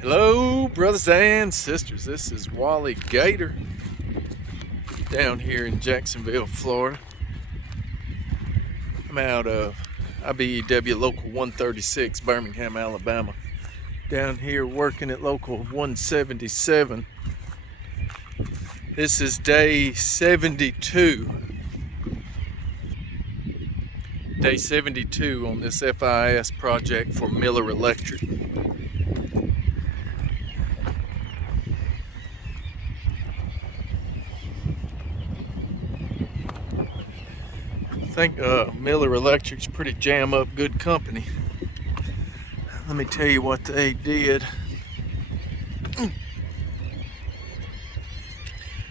Hello, brothers and sisters. This is Wally Gator down here in Jacksonville, Florida. I'm out of IBEW Local 136, Birmingham, Alabama. Down here working at Local 177. This is day 72. Day 72 on this FIS project for Miller Electric. I think Miller Electric's pretty jam up good company. Let me tell you what they did.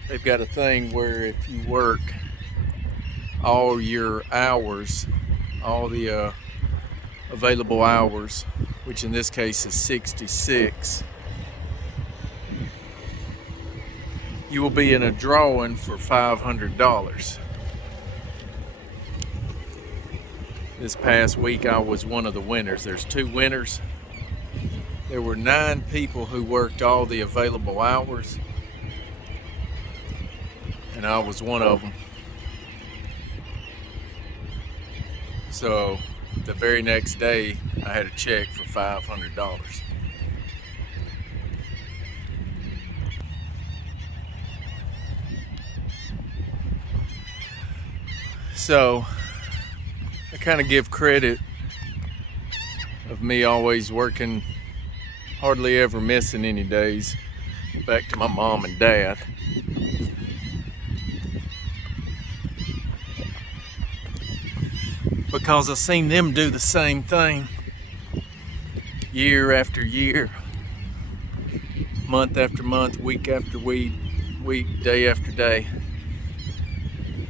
They've got a thing where if you work all your hours, all the available hours, which in this case is 66, you will be in a drawing for $500. This past week I was one of the winners. There's 2 winners. There were 9 people who worked all the available hours, and I was one of them. So the very next day I had a check for $500. So I kind of give credit of me always working, hardly ever missing any days, back to my mom and dad. Because I've seen them do the same thing year after year, month after month, week after week, day after day.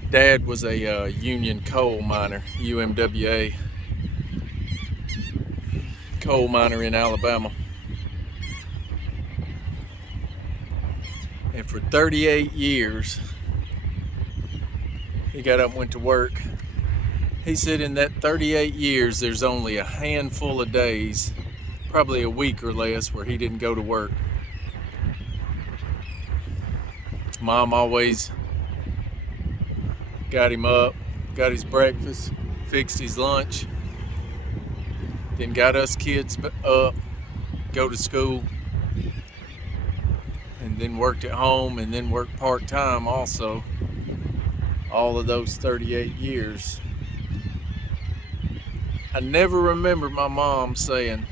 Dad was a union coal miner, UMWA coal miner in Alabama. And for 38 years, he got up and went to work. He said in that 38 years, there's only a handful of days, probably a week or less, where he didn't go to work. Mom always got him up, got his breakfast, fixed his lunch, then got us kids up, go to school, and then worked at home, and then worked part-time also, all of those 38 years. I never remember my mom saying,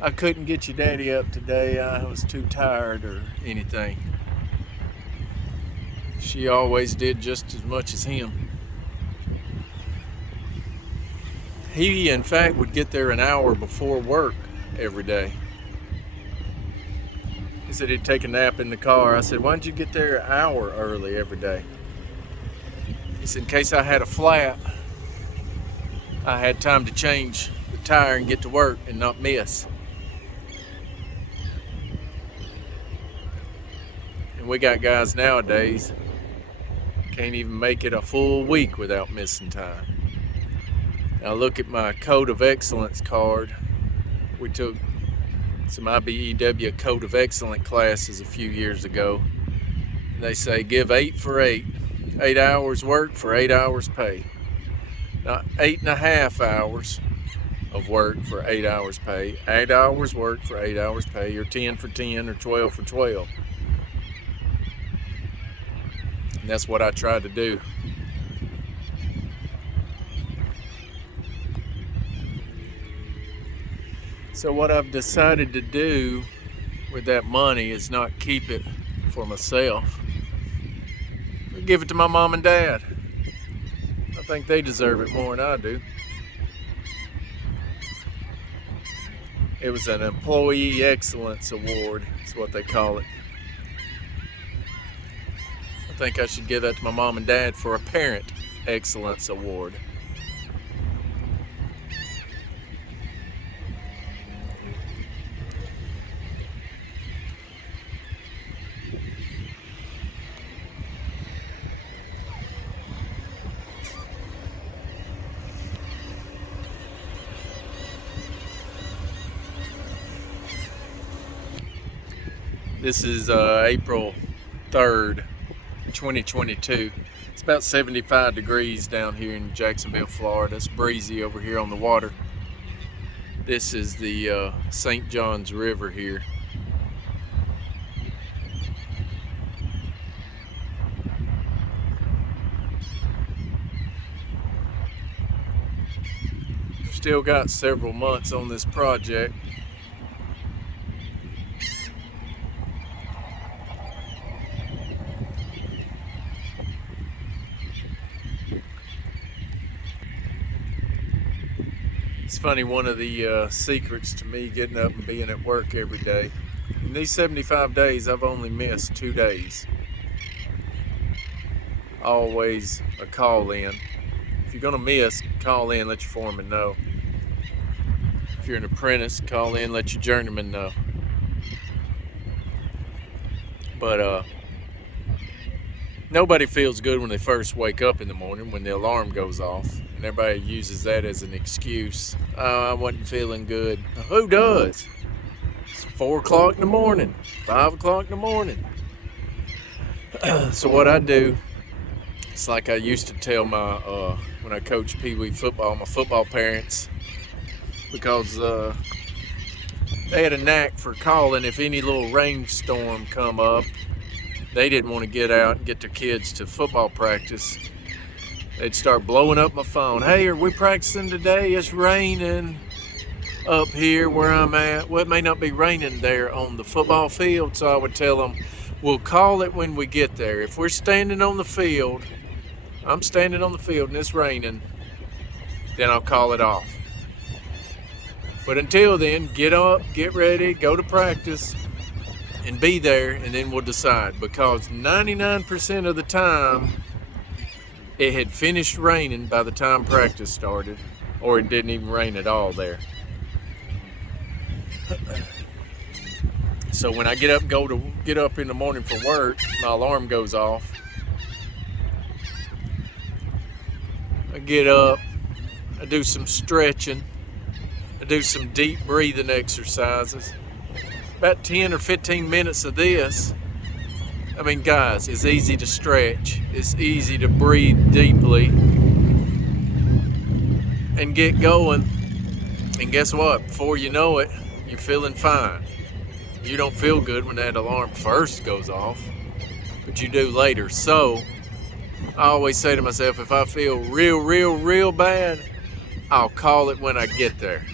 "I couldn't get your daddy up today, I was too tired," or anything. She always did just as much as him. He, in fact, would get there an hour before work every day. He said he'd take a nap in the car. I said, "Why don't you get there an hour early every day?" He said, "In case I had a flat, I had time to change the tire and get to work and not miss." And we got guys nowadays can't even make it a full week without missing time. Now look at my Code of Excellence card. We took some IBEW Code of Excellence classes a few years ago. They say give 8 for 8. 8 hours work for 8 hours pay. Not 8.5 hours of work for 8 hours pay. 8 hours work for 8 hours pay, or 10 for 10, or 12 for 12. And that's what I tried to do. So what I've decided to do with that money is not keep it for myself. I give it to my mom and dad. I think they deserve it more than I do. It was an Employee Excellence Award, is what they call it. I think I should give that to my mom and dad for a Parent Excellence Award. This is April 3rd, 2022. It's about 75 degrees down here in Jacksonville, Florida. It's breezy over here on the water. This is the St. Johns River here. Still got several months on this project. It's funny, one of the secrets to me getting up and being at work every day. In these 75 days, I've only missed 2 days. Always a call in. If you're gonna miss, call in, let your foreman know. If you're an apprentice, call in, let your journeyman know. But nobody feels good when they first wake up in the morning when the alarm goes off. And everybody uses that as an excuse. Oh, I wasn't feeling good. Who does? It's 4 o'clock in the morning, 5 o'clock in the morning. So what I do, it's like I used to tell my, when I coached Pee Wee football, my football parents, because they had a knack for calling if any little rainstorm come up. They didn't want to get out and get their kids to football practice. They'd start blowing up my phone. Hey, are we practicing today? It's raining up here where I'm at. Well, it may not be raining there on the football field, so I would tell them, we'll call it when we get there. If we're standing on the field, I'm standing on the field and it's raining, then I'll call it off. But until then, get up, get ready, go to practice, and be there, and then we'll decide. Because 99% of the time, it had finished raining by the time practice started, or it didn't even rain at all there. So when I get up in the morning for work, my alarm goes off. I get up, I do some stretching, I do some deep breathing exercises. About 10 or 15 minutes of this. I mean, guys, it's easy to stretch. It's easy to breathe deeply and get going. And guess what? Before you know it, you're feeling fine. You don't feel good when that alarm first goes off, but you do later. So I always say to myself, if I feel real bad, I'll call it when I get there.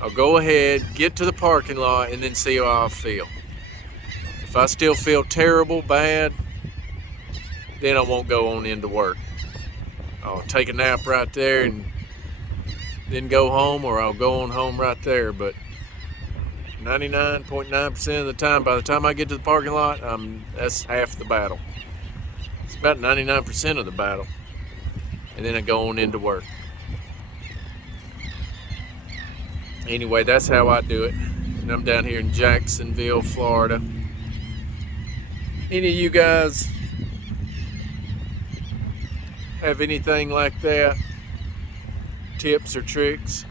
I'll go ahead, get to the parking lot, and then see how I feel. If I still feel terrible, bad, then I won't go on into work. I'll take a nap right there and then go home, or I'll go on home right there. But 99.9% of the time, by the time I get to the parking lot, that's half the battle. It's about 99% of the battle. And then I go on into work. Anyway, that's how I do it. And I'm down here in Jacksonville, Florida. Any of you guys have anything like that? Tips or tricks?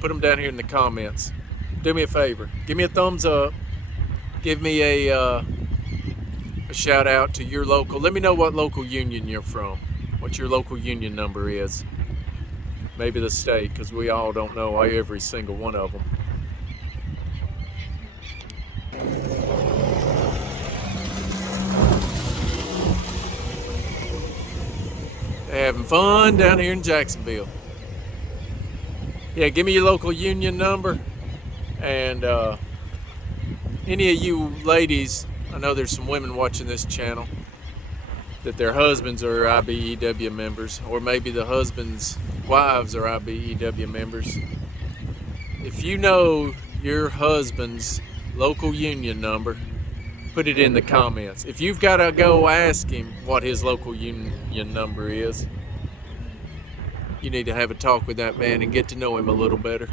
Put them down here in the comments. Do me a favor. Give me a thumbs up. Give me a shout out to your local. Let me know what local union you're from. What your local union number is. Maybe the state, because we all don't know every single one of them. Having fun down here in Jacksonville. Yeah, give me your local union number. And any of you ladies, I know there's some women watching this channel that their husbands are IBEW members, or maybe the husbands' wives are IBEW members. If you know your husband's local union number, put it in the comments. If you've got to go ask him what his local union number is, you need to have a talk with that man and get to know him a little better.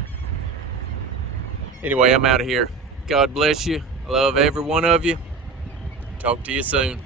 Anyway, I'm out of here. God bless you. I love every one of you. Talk to you soon.